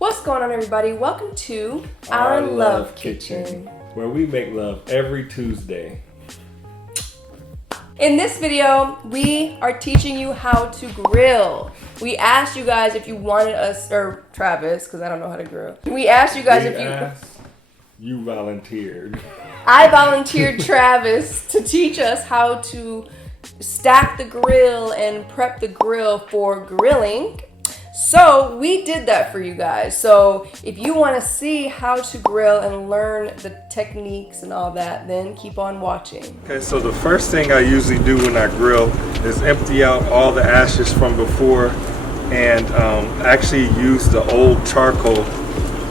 What's going on, everybody? Welcome to Our Love Kitchen, where we make love every Tuesday. In this video, we are teaching you how to grill. We asked you guys if you wanted us, or Travis, because I don't know how to grill. We asked you guys You volunteered. I volunteered Travis to teach us how to stack the grill and prep the grill for grilling. So we did that for you guys. So if you want to see how to grill and learn the techniques and all that, then keep on watching. Okay, so the first thing I usually do when I grill is empty out all the ashes from before and actually use the old charcoal,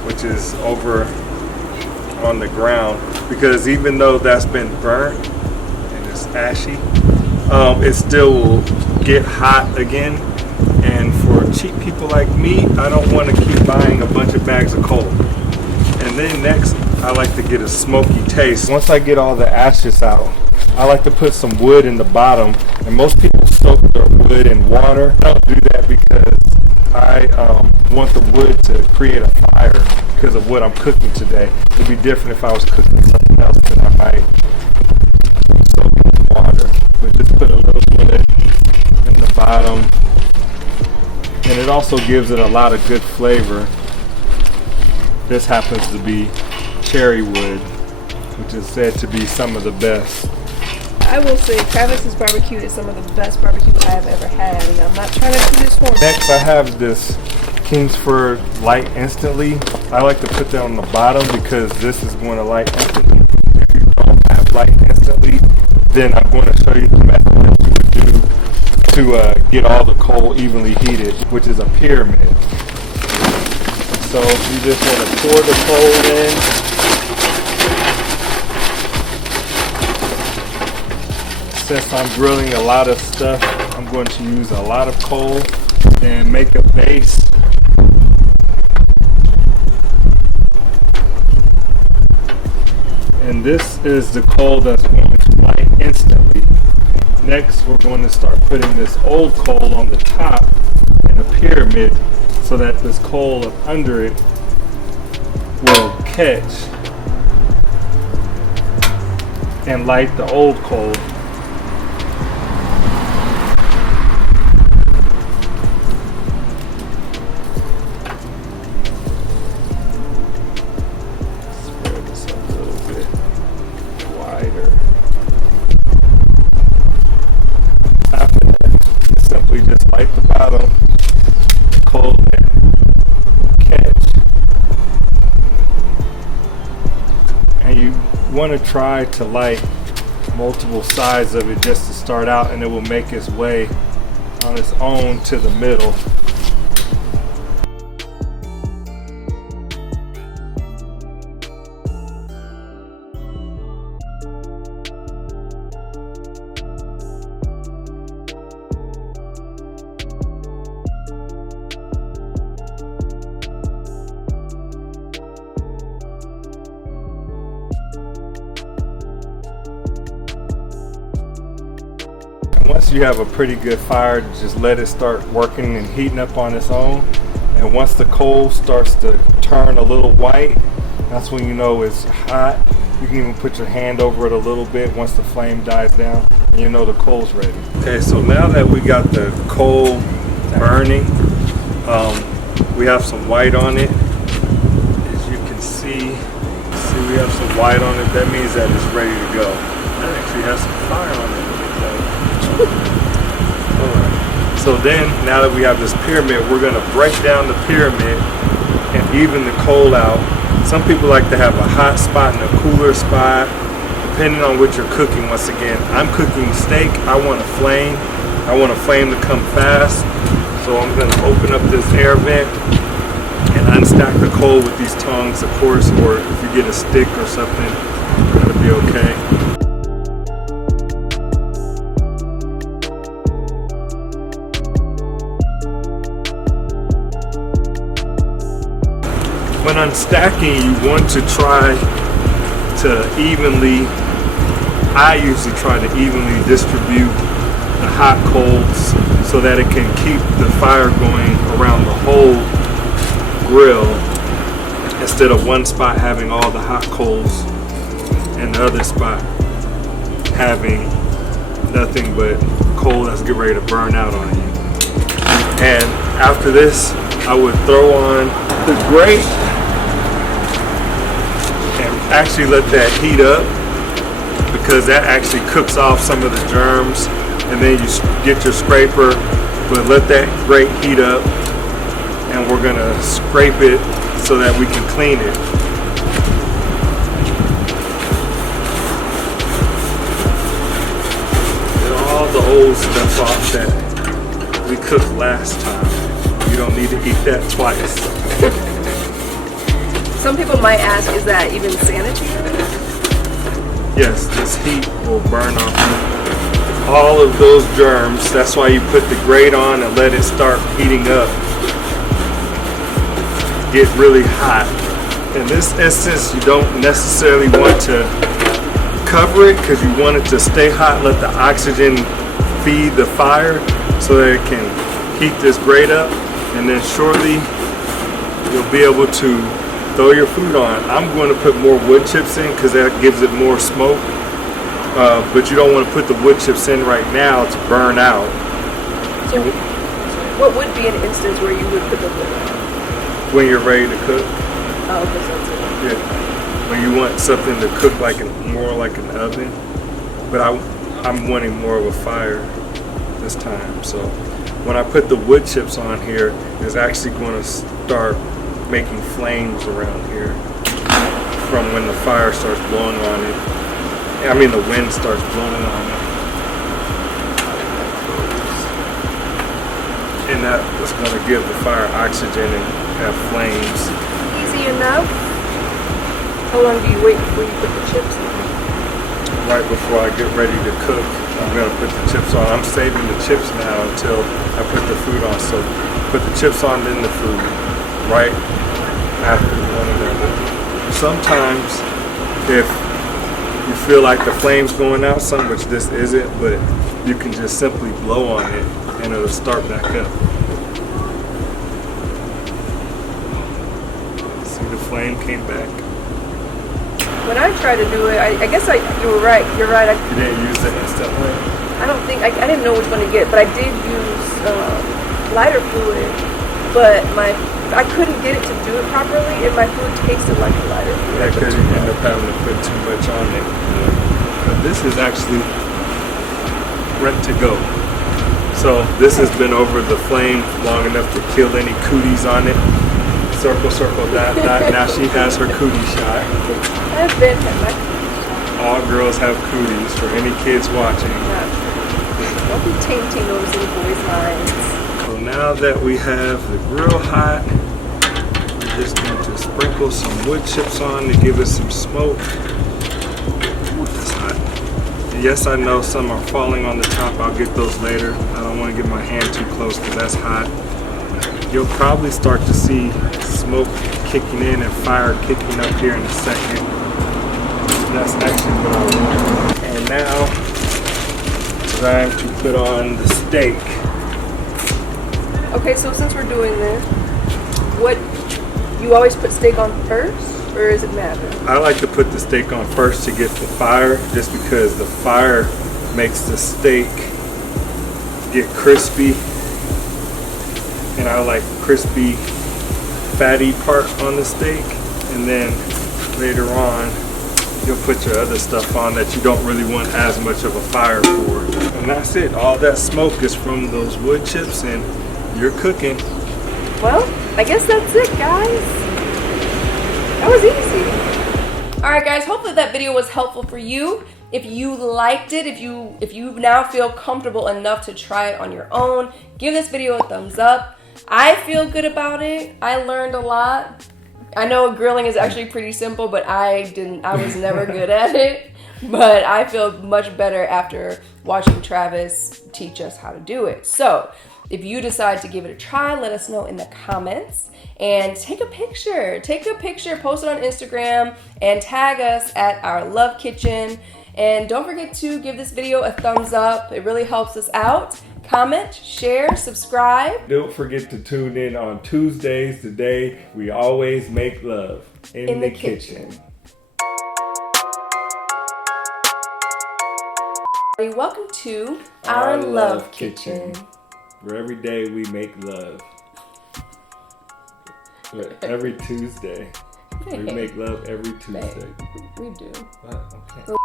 which is over on the ground, because even though that's been burnt and it's ashy, it still will get hot again. And for cheap people like me, I don't want to keep buying a bunch of bags of coal. And then next, I like to get a smoky taste. Once I get all the ashes out, I like to put some wood in the bottom. And most people soak their wood in water. I don't do that because I want the wood to create a fire because of what I'm cooking today. It'd be different if I was cooking something else, that I might soak it in water. But just put a little wood in the bottom. And it also gives it a lot of good flavor. This happens to be cherry wood, which is said to be some of the best. I will say Travis's barbecue is some of the best barbecue I have ever had, and I'm not trying to do this one. Next, I have this Kingsford Light Instantly. I like to put that on the bottom because this is going to light instantly. If you don't have Light Instantly, then I'm going to show you the method that you would do to get all the coal evenly heated, which is a pyramid. So you just want to pour the coal in. Since I'm grilling a lot of stuff, I'm going to use a lot of coal and make a base. And this is the coal that's going to light instantly. Next, we're going to start putting this old coal on the top in a pyramid so that this coal up under it will catch and light the old coal. Spread this a little bit wider. Simply just light the bottom, the coal there will catch. And you want to try to light multiple sides of it just to start out, and it will make its way on its own to the middle. Once you have a pretty good fire, just let it start working and heating up on its own. And once the coal starts to turn a little white, that's when you know it's hot. You can even put your hand over it a little bit once the flame dies down, and you know the coal's ready. Okay, so now that we got the coal burning, we have some white on it. As you can see we have some white on it. That means that it's ready to go. That actually has some fire on it. Alright. So then, now that we have this pyramid, we're going to break down the pyramid and even the coal out. Some people like to have a hot spot and a cooler spot, depending on what you're cooking. Once again, I'm cooking steak. I want a flame. I want a flame to come fast. So I'm going to open up this air vent and unstack the coal with these tongs, of course, or if you get a stick or something, that'll be okay. When unstacking, you want to try to I usually try to evenly distribute the hot coals so that it can keep the fire going around the whole grill, instead of one spot having all the hot coals and the other spot having nothing but coal that's getting ready to burn out on you. And after this, I would throw on the grate and actually let that heat up, because that actually cooks off some of the germs. And then you get your scraper, but let that grate heat up, and we're gonna scrape it so that we can clean it. Get all the old stuff off that we cooked last time. You don't need to eat that twice. Some people might ask, is that even sanitary? Yes, this heat will burn off all of those germs. That's why you put the grate on and let it start heating up. Get really hot. In this instance, you don't necessarily want to cover it because you want it to stay hot. Let the oxygen feed the fire so that it can heat this grate up, and then shortly you'll be able to throw your food on. I'm going to put more wood chips in because that gives it more smoke, but you don't want to put the wood chips in right now to burn out. So what would be an instance where you would put the wood on? When you're ready to cook. Oh, okay, so that's it. Yeah. When you want something to cook more like an oven, but I'm wanting more of a fire this time. So when I put the wood chips on here, it's actually going to start making flames around here from when the fire starts blowing on it. I mean, the wind starts blowing on it. And that is going to give the fire oxygen and have flames. Easy enough. How long do you wait before you put the chips in? Right before I get ready to cook, I'm going to put the chips on. I'm saving the chips now until I put the food on. So put the chips on, then the food, right after one another. Sometimes if you feel like the flame's going out some, which this isn't, but you can just simply blow on it and it'll start back up. See, the flame came back. When I try to do it, I guess you were right. You're right. You didn't use the instant flame? I don't think I didn't know which one to get, but I did use lighter fluid. But I couldn't get it to do it properly, and my food tasted like a lighter fluid. Yeah, because you end up having to put too much on it. But this is actually ready to go. So this has been over the flame long enough to kill any cooties on it. Circle, circle, dot, dot. Now she has her cootie shot. I've been had my cootie shot. All girls have cooties for any kids watching. Don't be tainting those little boys' minds. So now that we have the grill hot, we're just going to sprinkle some wood chips on to give it some smoke. Ooh, that's hot. And yes, I know some are falling on the top. I'll get those later. I don't want to get my hand too close because that's hot. You'll probably start to see smoke kicking in and fire kicking up here in a second. That's actually what I want. And now, time to put on the steak. Okay, so since we're doing this, you always put steak on first, or does it matter? I like to put the steak on first to get the fire, just because the fire makes the steak get crispy. And I like crispy, fatty part on the steak. And then later on, you'll put your other stuff on that you don't really want as much of a fire for. And that's it. All that smoke is from those wood chips, and you're cooking. Well, I guess that's it, guys. That was easy. All right, guys, hopefully that video was helpful for you. If you liked it, if you now feel comfortable enough to try it on your own, give this video a thumbs up. I feel good about it. I learned a lot. I know grilling is actually pretty simple, but I was never good at it. But I feel much better after watching Travis teach us how to do it. So if you decide to give it a try, let us know in the comments and take a picture. Take a picture, post it on Instagram, and tag us at Our Love Kitchen. And don't forget to give this video a thumbs up. It really helps us out. comment, share, subscribe. Don't forget to tune in on Tuesdays. Today, we always make love in the kitchen. Welcome to our Love Kitchen. Where every day we make love. Every Tuesday. We make love every Tuesday. We do. Okay.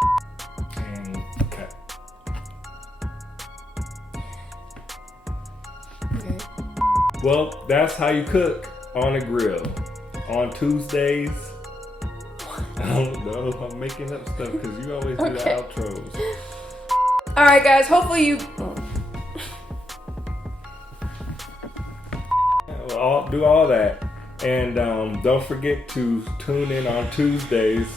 And cut. Okay. Well, that's how you cook on a grill. On Tuesdays. I don't know. I'm making up stuff because you always do the outros. All right, guys. Hopefully you. I'll do all that. And don't forget to tune in on Tuesdays.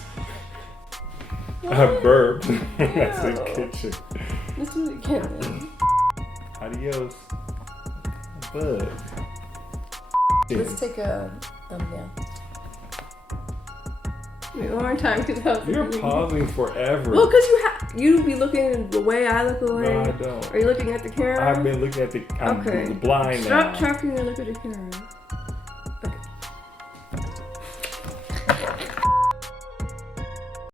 I burped. I said kitchen. Let's do it again. Adios. Bud. Let's take a thumbnail. Wait, one more time, because You're pausing forever. Well, because you be looking the way I look away. No, I don't. Are you looking at the camera? I've been looking at the. I'm blind now. Stop talking and look at the camera.